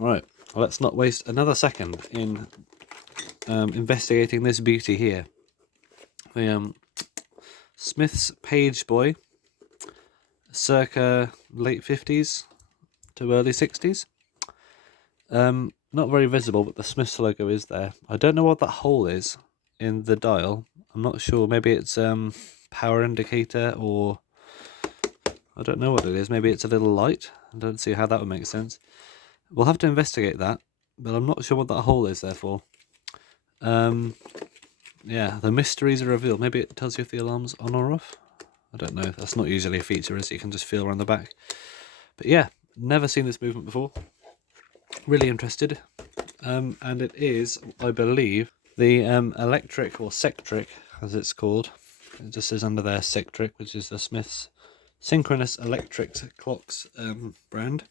Right, well, let's not waste another second in investigating this beauty here. The Smith's Pageboy, circa late 50s to early 60s. Not very visible, but the Smith's logo is there. I don't know what that hole is in the dial. I'm not sure. Maybe it's power indicator, or I don't know what it is. Maybe it's a little light. I don't see how that would make sense. We'll have to investigate that, but I'm not sure what that hole is there for. Yeah, the mysteries are revealed. Maybe it tells you if the alarm's on or off. I don't know. That's not usually a feature, is it? You can just feel around the back. But yeah, never seen this movement before. Really interested. And it is, I believe, the electric, or Sectric, as it's called. It just says under there Sectric, which is the Smith's synchronous electric clocks brand.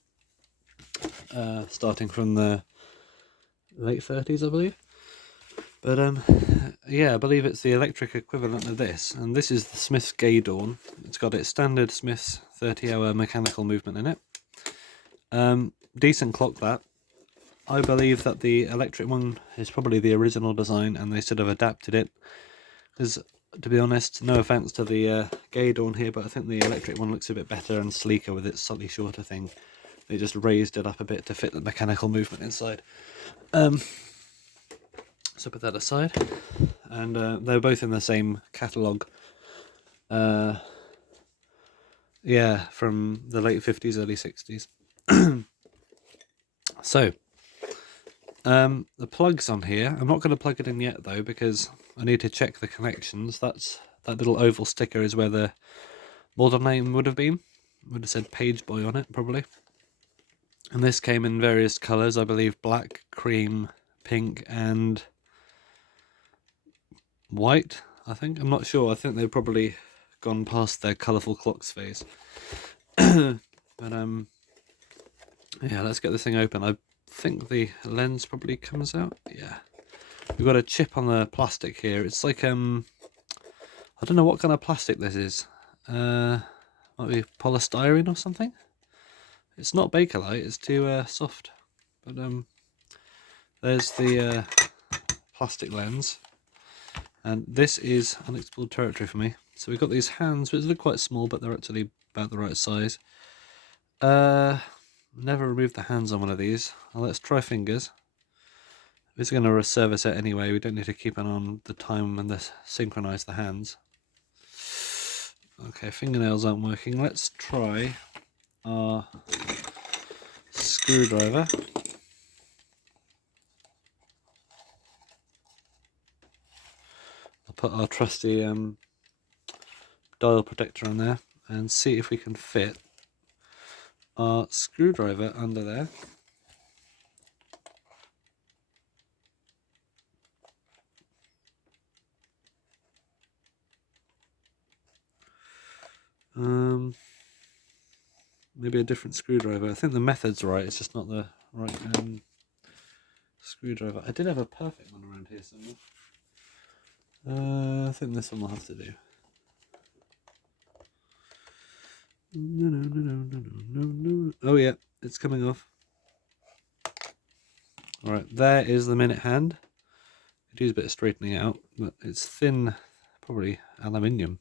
Starting from the late 30s, I believe. But yeah, I believe it's the electric equivalent of this, and this is the Smith's Gay Dawn. It's got its standard Smith's 30-hour mechanical movement in it. Decent clock, that. I believe that the electric one is probably the original design, and they sort of adapted it. Because, to be honest, no offence to the Gay Dawn here, but I think the electric one looks a bit better and sleeker with its slightly shorter thing. They just raised it up a bit to fit the mechanical movement inside. So put that aside, and they're both in the same catalogue. Yeah, from the late 50s, early 60s. So, the plug's on here. I'm not going to plug it in yet though, because I need to check the connections. That little oval sticker is where the model name would have been. Would have said Pageboy on it, probably. And this came in various colours, I believe black, cream, pink, and white, I think. I'm not sure. I think they've probably gone past their colourful clocks phase. But yeah, let's get this thing open. I think the lens probably comes out. Yeah, we've got a chip on the plastic here. It's like I don't know what kind of plastic this is. Might be polystyrene or something. It's not Bakelite. It's too soft. But there's the plastic lens. And this is unexplored territory for me. So we've got these hands, which look quite small, but they're actually about the right size. Never removed the hands on one of these. Well, let's try fingers. This is going to reservice it anyway. We don't need to keep an eye on the time when this synchronise the hands. Okay, fingernails aren't working. Let's try our screwdriver. I'll put our trusty dial protector on there and see if we can fit our screwdriver under there. Maybe a different screwdriver. I think the method's right, it's just not the right screwdriver. I did have a perfect one around here somewhere. I think this one will have to do. No. Oh yeah, it's coming off. Alright, there is the minute hand. It is a bit of straightening out, but it's thin, probably aluminium.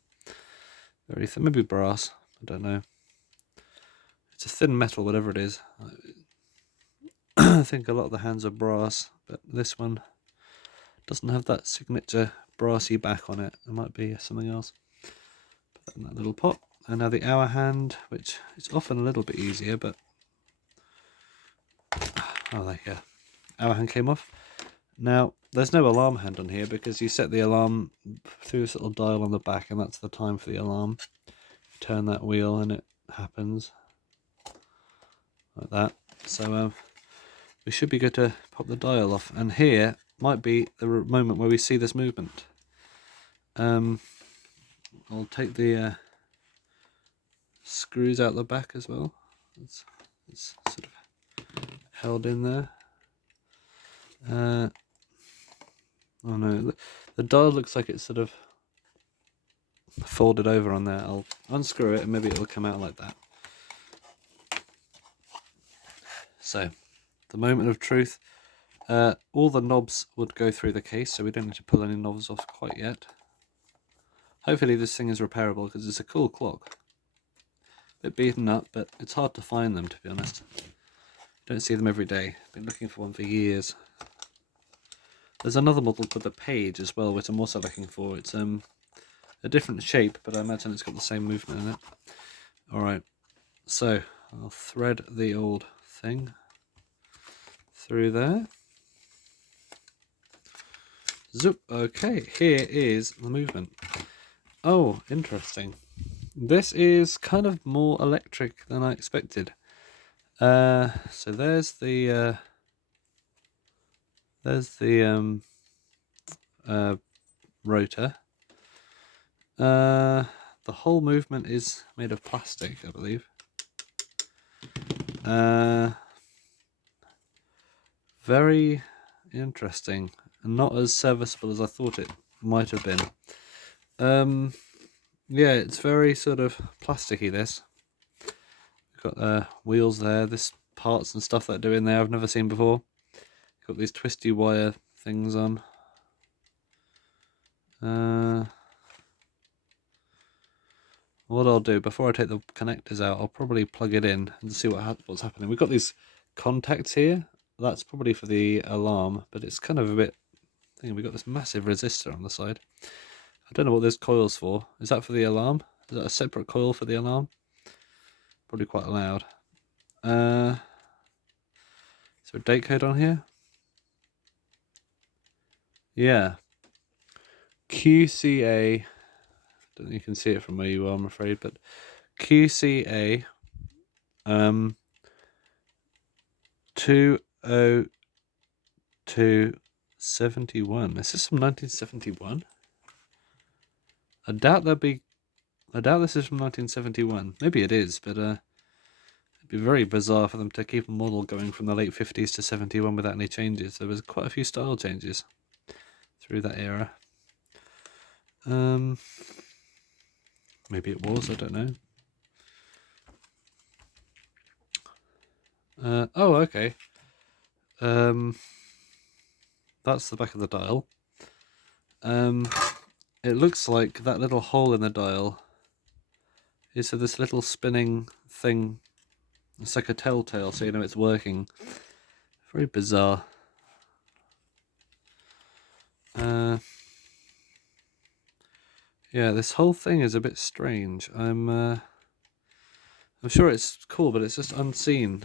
Very thin, maybe brass, I don't know. It's a thin metal, whatever it is. I think a lot of the hands are brass, but this one doesn't have that signature brassy back on it. It might be something else. Put that in that little pot. And now the hour hand, which is often a little bit easier, but oh, there you go. Hour hand came off. Now, there's no alarm hand on here because you set the alarm through this little dial on the back, and that's the time for the alarm. You turn that wheel and it happens like that. So we should be good to pop the dial off. And here might be the moment where we see this movement. I'll take the screws out the back as well. It's sort of held in there. Oh no, the dial looks like it's sort of folded over on there. I'll unscrew it and maybe it'll come out like that. So the moment of truth. All the knobs would go through the case, so we don't need to pull any knobs off quite yet. Hopefully this thing is repairable, because it's a cool clock. A bit beaten up, but it's hard to find them, to be honest. Don't see them every day. Been looking for one for years. There's another model called the Page as well, which I'm also looking for. It's a different shape, but I imagine it's got the same movement in it. Alright, so I'll thread the old thing through there. Zoop. Okay, here is the movement. Oh, interesting. This is kind of more electric than I expected. So there's the rotor. The whole movement is made of plastic, I believe. Very interesting, and not as serviceable as I thought it might have been. Yeah, it's very sort of plasticky, this. Got wheels there, this parts and stuff that do in there I've never seen before. Got these twisty wire things on. What I'll do, before I take the connectors out, I'll probably plug it in and see what's happening. We've got these contacts here. That's probably for the alarm, but it's kind of a bit... We've got this massive resistor on the side. I don't know what this coil's for. Is that for the alarm? Is that a separate coil for the alarm? Probably quite loud. Is there a date code on here? Yeah. QCA. Don't think you can see it from where you are, I'm afraid, but QCA 20271. Is this from 1971? I doubt this is from 1971. Maybe it is, but it'd be very bizarre for them to keep a model going from the late 50s to 71 without any changes. There was quite a few style changes through that era. Maybe it was, I don't know. Oh, okay. That's the back of the dial. It looks like that little hole in the dial is this little spinning thing. It's like a telltale, so you know it's working. Very bizarre. Yeah, this whole thing is a bit strange. I'm sure it's cool, but it's just unseen.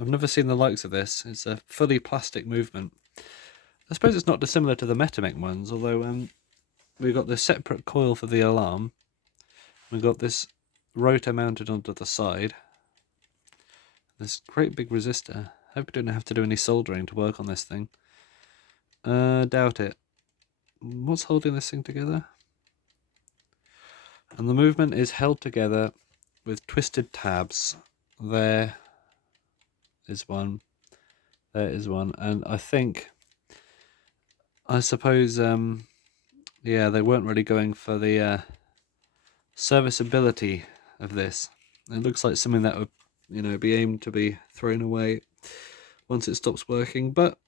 I've never seen the likes of this. It's a fully plastic movement. I suppose it's not dissimilar to the Metamec ones, although we've got this separate coil for the alarm. We've got this rotor mounted onto the side. This great big resistor. Hope we don't have to do any soldering to work on this thing. Doubt it. What's holding this thing together? And the movement is held together with twisted tabs. There is one. There is one. And I suppose, yeah, they weren't really going for the serviceability of this. It looks like something that would, be aimed to be thrown away once it stops working, but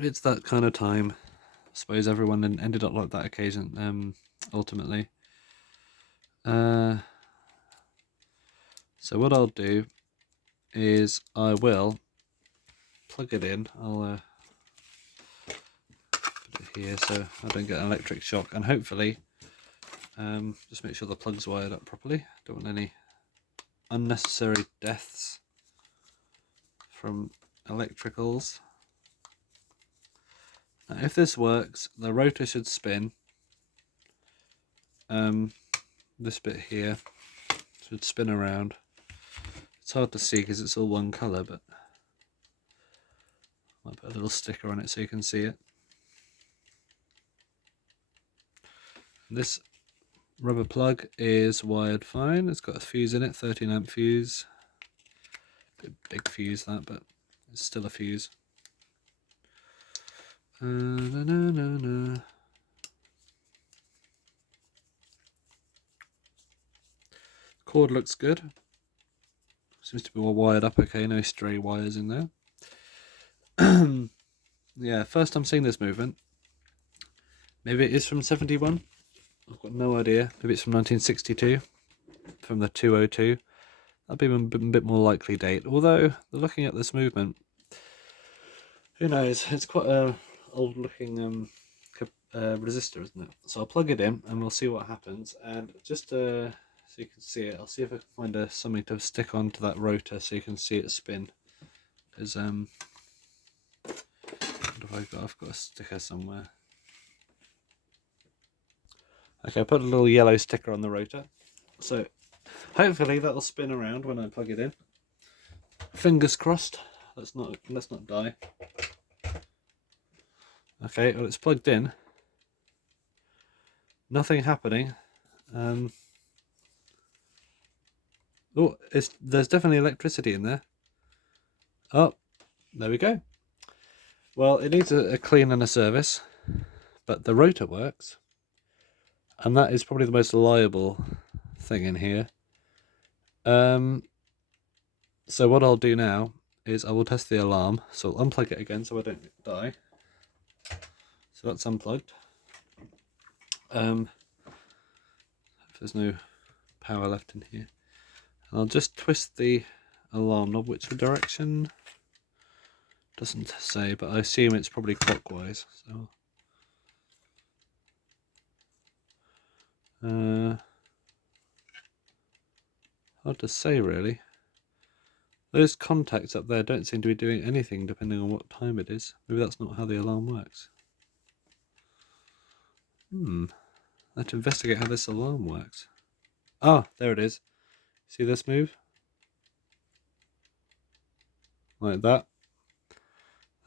it's that kind of time. I suppose everyone ended up like that occasion, ultimately. So what I'll do is I will plug it in. I'll put it here so I don't get an electric shock, and hopefully just make sure the plug's wired up properly. Don't want any unnecessary deaths from electricals. Now, if this works, the rotor should spin. This bit here should spin around. It's hard to see because it's all one colour, but I might put a little sticker on it so you can see it. This rubber plug is wired fine. It's got a fuse in it, 13 amp fuse. Big fuse that, but it's still a fuse. Cord looks good. Seems to be all wired up okay, no stray wires in there. Yeah, first I'm seeing this movement. Maybe it is from 71. I've got no idea. Maybe it's from 1962, from the 202. That'd be a bit more likely date. Although, looking at this movement, who knows? It's quite a old looking resistor, isn't it? So I'll plug it in and we'll see what happens. And just so you can see it, I'll see if I can find something to stick onto that rotor so you can see it spin. Because what have I got? I've got a sticker somewhere. Okay, I put a little yellow sticker on the rotor. So hopefully that'll spin around when I plug it in. Fingers crossed. Let's not die. Okay, well it's plugged in. Nothing happening. Oh, there's definitely electricity in there. Oh, there we go. Well, it needs a clean and a service, but the rotor works, and that is probably the most reliable thing in here. So what I'll do now is I will test the alarm. So I'll unplug it again so I don't die. So that's unplugged. If there's no power left in here, and I'll just twist the alarm knob. Which direction? Doesn't say, but I assume it's probably clockwise. So hard to say really. Those contacts up there don't seem to be doing anything depending on what time it is. Maybe that's not how the alarm works. I have to investigate how this alarm works. Ah, there it is. See this move? Like that.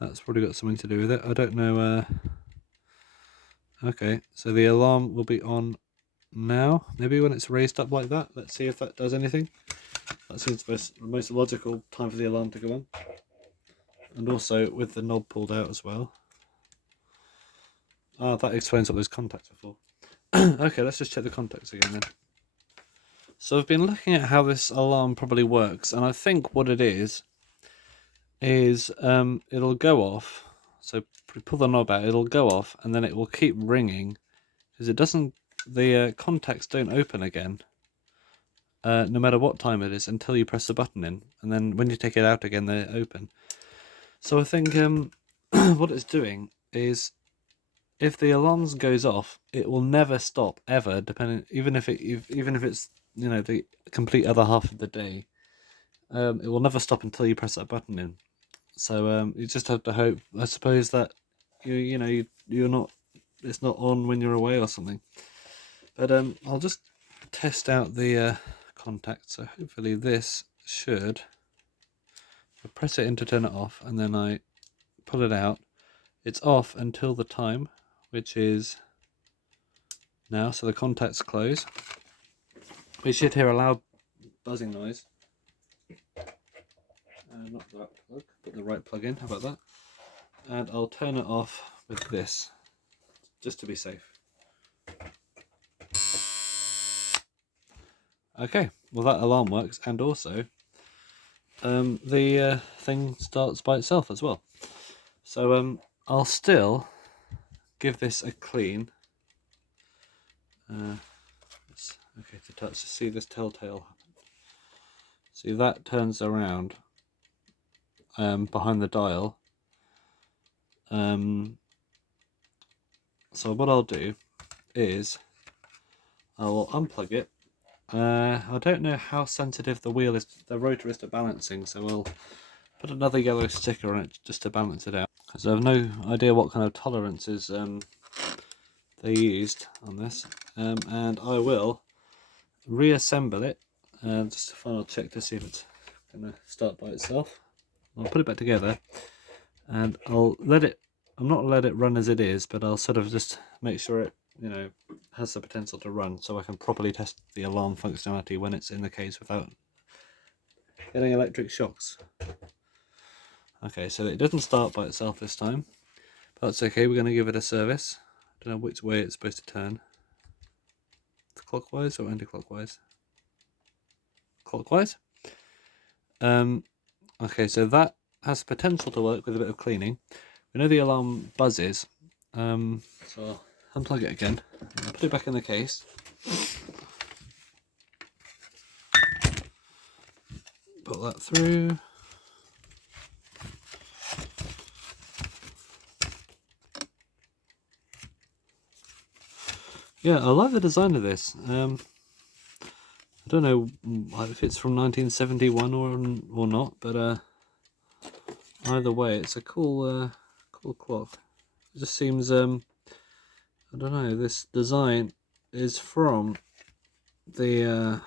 That's probably got something to do with it. I don't know. Okay, so the alarm will be on now. Maybe when it's raised up like that. Let's see if that does anything. That seems the most logical time for the alarm to go on. And also with the knob pulled out as well. Ah, that explains what those contacts are for. Okay, let's just check the contacts again then. So I've been looking at how this alarm probably works, and I think what it is it'll go off. So pull the knob out, it'll go off, and then it will keep ringing because it doesn't. The contacts don't open again, no matter what time it is, until you press the button in, and then when you take it out again, they open. So I think what it's doing is, if the alarm goes off, it will never stop ever. Even if it's the complete other half of the day, it will never stop until you press that button in. So you just have to hope, I suppose, that you're not, it's not on when you're away or something. But I'll just test out the contact. So hopefully this should. I press it in to turn it off, and then I pull it out. It's off until the time, which is now. So the contacts close. We should hear a loud buzzing noise. Not that plug, put the right plug in. How about that? And I'll turn it off with this, just to be safe. Okay, well that alarm works, and also the thing starts by itself as well. So I'll still give this a clean. Okay, to touch to see this telltale happen. See, that turns around behind the dial. So what I'll do is I will unplug it. I don't know how sensitive the rotor is to balancing, so we'll put another yellow sticker on it just to balance it out. So I have no idea what kind of tolerances they used on this, and I will reassemble it. Just a final check to see if it's going to start by itself. I'll put it back together, and I'll let it. I'm not let it run as it is, but I'll sort of just make sure it, has the potential to run, so I can properly test the alarm functionality when it's in the case without getting electric shocks. Okay, so it doesn't start by itself this time, but that's okay. We're going to give it a service. I don't know which way it's supposed to turn. Clockwise or anti-clockwise? Clockwise. Okay, so that has potential to work with a bit of cleaning. We know the alarm buzzes, so I'll unplug it again, I'll put it back in the case. Put that through. Yeah, I like the design of this. I don't know if it's from 1971 or not, but either way, it's a cool clock. It just seems I don't know. This design is from the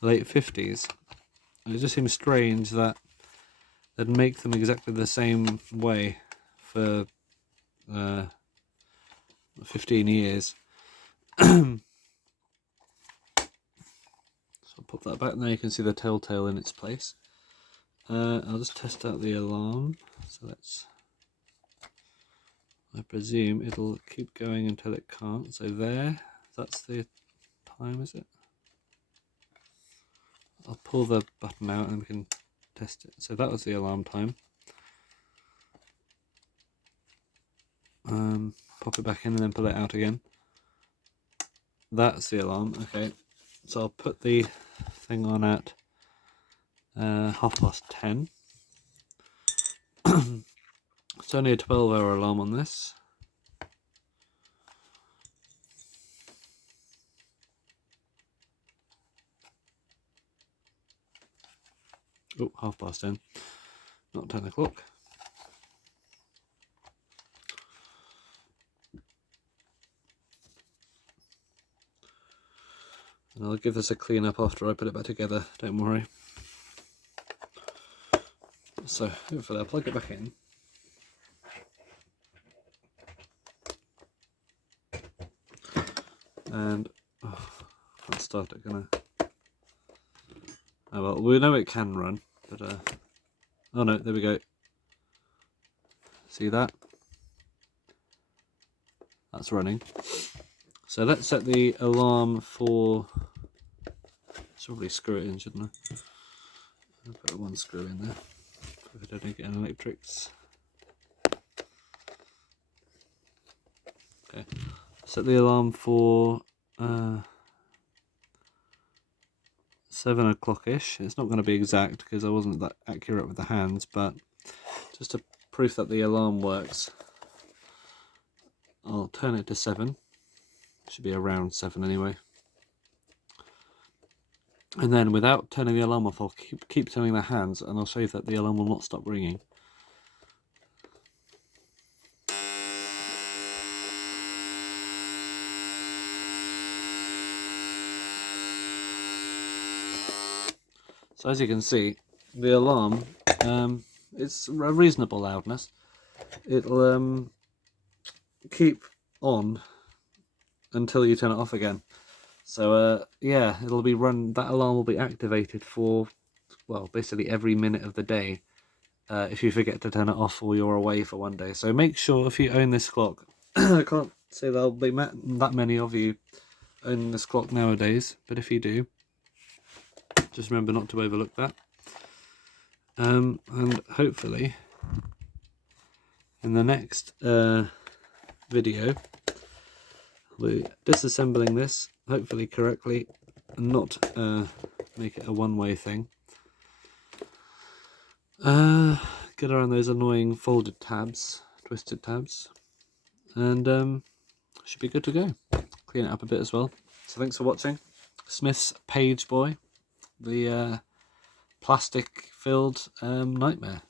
late 50s. It just seems strange that they'd make them exactly the same way for 15 years. So I'll pop that back. Now you can see the telltale in its place. I'll just test out the alarm. So let's. I presume it'll keep going until it can't. So there, that's the time, is it? I'll pull the button out and we can test it. So that was the alarm time. Pop it back in and then pull it out again. That's the alarm. Okay, so I'll put the thing on at 10:30. It's only a 12-hour alarm on this. Oh, 10:30, not 10 o'clock. And I'll give this a clean up after I put it back together, don't worry. So hopefully I'll plug it back in. And I can't start it, can I? Oh well, we know it can run, but oh no, there we go. See that? That's running. So let's set the alarm for. Should probably screw it in, shouldn't I? I'll put one screw in there if I don't get any electrics. Okay. Set the alarm for 7 o'clock-ish. It's not going to be exact because I wasn't that accurate with the hands, but just to proof that the alarm works, I'll turn it to 7. It should be around 7 anyway. And then without turning the alarm off, I'll keep turning the hands and I'll show you that the alarm will not stop ringing. So as you can see, the alarm, it's a reasonable loudness. It'll keep on until you turn it off again. So yeah, it'll be that alarm will be activated for, well, basically every minute of the day if you forget to turn it off or you're away for one day. So make sure if you own this clock, I can't say there'll be that many of you own this clock nowadays, but if you do, just remember not to overlook that. And hopefully in the next video we'll be disassembling this, hopefully correctly, and not make it a one-way thing. Get around those annoying folded tabs, twisted tabs, and should be good to go. Clean it up a bit as well. So thanks for watching. Smith's Pageboy, the plastic-filled nightmare.